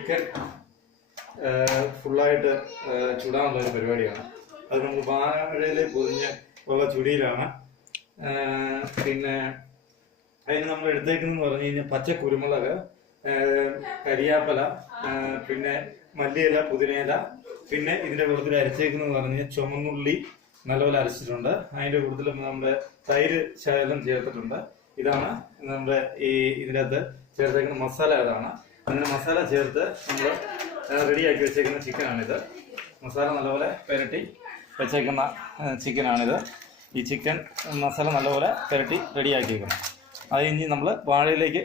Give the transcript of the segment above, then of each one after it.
Chicken ഫുള്ളായിട്ട് ചുടാനുള്ള ഒരു പരിപാടിയാണ്. അത് നമുക്ക് വാഴയിൽ പൊതിഞ്ഞ് ഉള്ള ചുടിയിലാണ്. പിന്നെ അതിന് നമ്മൾ എടുത്തേക്കുന്നതെന്ന് പറഞ്ഞു കഴിഞ്ഞാൽ പച്ച കുരുമുളക്, കരിയാപ്പല, പിന്നെ മല്ലിയില, പുതിനയില, പിന്നെ ഇതിന്റെ കൂട്ടത്തിൽ അരച്ചേക്കുന്നതെന്ന് പറഞ്ഞാൽ ചുമന്നുള്ളി നല്ലപോലെ അരച്ചിട്ടുണ്ട്. അതിന്റെ കൂട്ടത്തിൽ നമ്മുടെ തൈര് ശകലം ചേർത്തിട്ടുണ്ട്. ഇതാണ് നമ്മുടെ ഇതിൻ്റെ അകത്ത് ചേർത്തേക്കുന്ന മസാല. അതാണ് അങ്ങനെ മസാല ചേർത്ത് നമ്മൾ റെഡിയാക്കി വെച്ചേക്കുന്ന ചിക്കനാണിത്. മസാല നല്ലപോലെ പുരട്ടി വെച്ചേക്കുന്ന ചിക്കനാണിത്. ഈ ചിക്കൻ മസാല നല്ലപോലെ പുരട്ടി റെഡിയാക്കി വെക്കണം. അത് കഴിഞ്ഞ് നമ്മൾ വാഴയിലേക്ക്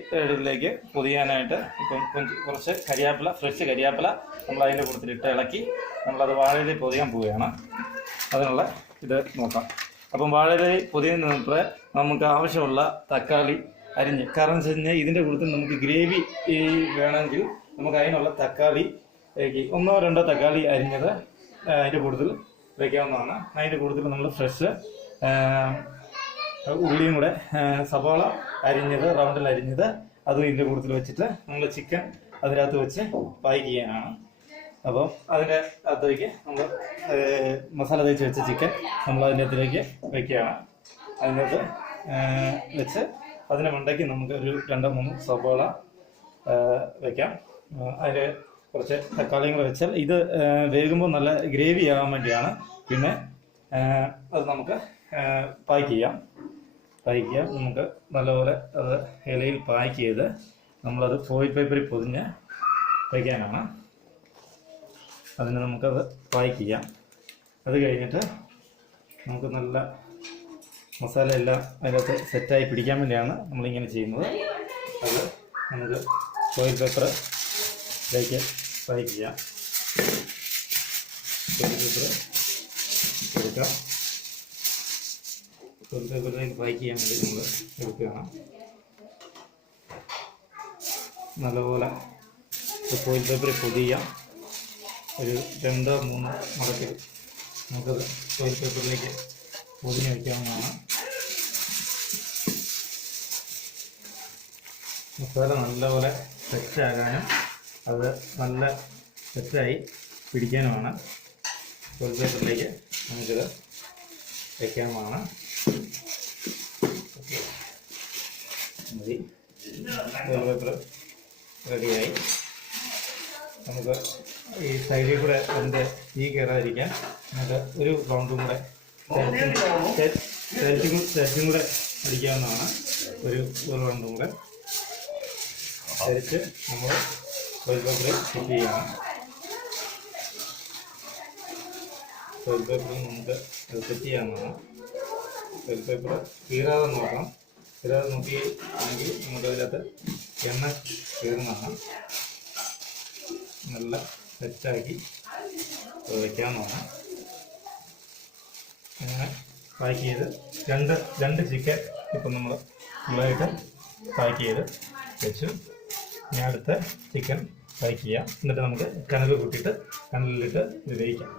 പൊതിയാനായിട്ട് ഇപ്പം കുറച്ച് കരിയാപ്പില, ഫ്രഷ് കരിയാപ്പില നമ്മൾ അതിൻ്റെ കൂട്ടത്തിലിട്ട് ഇളക്കി നമ്മളത് വാഴയിലേക്ക് പൊതിയാൻ പോവുകയാണ്. അതിനുള്ള ഇത് നോക്കാം. അപ്പം വാഴയിലേക്ക് പൊതിയുന്നതിന് നമുക്ക് ആവശ്യമുള്ള തക്കാളി അരിഞ്ഞ്, കാരണം വെച്ച് കഴിഞ്ഞാൽ ഇതിൻ്റെ കൂട്ടത്തിൽ നമുക്ക് ഗ്രേവി വേണമെങ്കിൽ നമുക്ക് അതിനുള്ള തക്കാളി 1-2 തക്കാളി അരിഞ്ഞത് അതിൻ്റെ കൂട്ടത്തിൽ വയ്ക്കാവുന്നതാണ്. അതിൻ്റെ കൂട്ടത്തിൽ നമ്മൾ ഫ്രഷ് ഉള്ളിയും കൂടെ, സവാള അരിഞ്ഞത്, റൗണ്ടിൽ അരിഞ്ഞത്, അതും ഇതിൻ്റെ കൂട്ടത്തിൽ വെച്ചിട്ട് നമ്മൾ ചിക്കൻ അതിനകത്ത് വെച്ച് ഫ്രൈ ചെയ്യാനാണ്. അപ്പം അതിൻ്റെ അകത്തേക്ക് നമ്മൾ മസാല തേച്ച് വെച്ച ചിക്കൻ നമ്മൾ അതിൻ്റെ അകത്തേക്ക് വയ്ക്കുകയാണ്. അതിനകത്ത് വെച്ച് അതിനെ മണ്ടയ്ക്ക് നമുക്ക് ഒരു 2-3 സവാള വയ്ക്കാം. അതിൽ കുറച്ച് തക്കാളിയും കൂടെ വെച്ചാൽ ഇത് വേകുമ്പോൾ നല്ല ഗ്രേവി ആകാൻ വേണ്ടിയാണ്. പിന്നെ അത് നമുക്ക് പാക്ക് ചെയ്യാം. നമുക്ക് നല്ലപോലെ അത് ഇലയിൽ പാക്ക് ചെയ്ത് നമ്മളത് ഫോയിൽ പേപ്പറിൽ പൊതിഞ്ഞ് വയ്ക്കാനാണ്. അതിന് നമുക്കത് പാക്ക് ചെയ്യാം. അത് കഴിഞ്ഞിട്ട് നമുക്ക് നല്ല മസാല എല്ലാം അതിനകത്ത് സെറ്റായി പിടിക്കാൻ വേണ്ടിയാണ് നമ്മളിങ്ങനെ ചെയ്യുന്നത്. അത് നമുക്ക് ഫോയിൽ പേപ്പറിലേക്ക് പാക്ക് ചെയ്യാം. ഫോയിൽ പേപ്പർ എടുക്കാം. ഫോയിൽ പേപ്പറിലേക്ക് പാക്ക് ചെയ്യാൻ വേണ്ടി നമ്മൾ എടുക്കുകയാണ്. നല്ലപോലെ ഫോയിൽ പേപ്പറിൽ പൊതിയാം. ഒരു 2-3 മടക്കിൽ നമുക്കത് ഫോയിൽ പേപ്പറിലേക്ക് പൊതിഞ്ഞ് വയ്ക്കാവുന്നതാണ്. മസാല നല്ലപോലെ സെറ്റാകാനും അത് നല്ല സെറ്റായി പിടിക്കാനുമാണ് ഫോയിൽ പേപ്പറിലേക്ക് നമുക്കിത് വയ്ക്കാവുന്നതാണ്. മതി. ഫോയിൽ പേപ്പർ റെഡിയായി. നമുക്ക് ഈ സൈഡിൽ കൂടെ അതിൻ്റെ കയറാതിരിക്കാൻ നമുക്ക് ഒരു റൗണ്ടും കൂടെ സെറ്റും കൂടെ അടിക്കാവുന്നതാണ്. ഒരു റൗണ്ടും കൂടെ തിരിച്ച് നമ്മൾ ഫോയിൽ പേപ്പറിൽ സെറ്റ് ചെയ്യണം. ഫോയിൽ പേപ്പറിൽ നമുക്ക് അത് സെറ്റ് ചെയ്യാവുന്നതാണ്. ഫോയിൽ പേപ്പർ കീറാതെ നോക്കണം. കീറാതെ നോക്കി ആണെങ്കിൽ നമുക്കതിനകത്ത് എണ്ണ കീറുന്നതാണ്. നല്ല സെറ്റാക്കി വയ്ക്കാവുന്നതാണ്. അങ്ങനെ പാക്ക് ചെയ്ത് രണ്ട് ചിക്കൻ ഇപ്പം നമ്മൾ ഫുള്ളായിട്ട് പാക്ക് ചെയ്ത് വെച്ചു. ഇനി അടുത്ത ചിക്കൻ പാക്ക് ചെയ്യാം. എന്നിട്ട് നമുക്ക് കനൽ കൂട്ടിയിട്ട് കനലിലിട്ട് ഇത് വേവിക്കാം.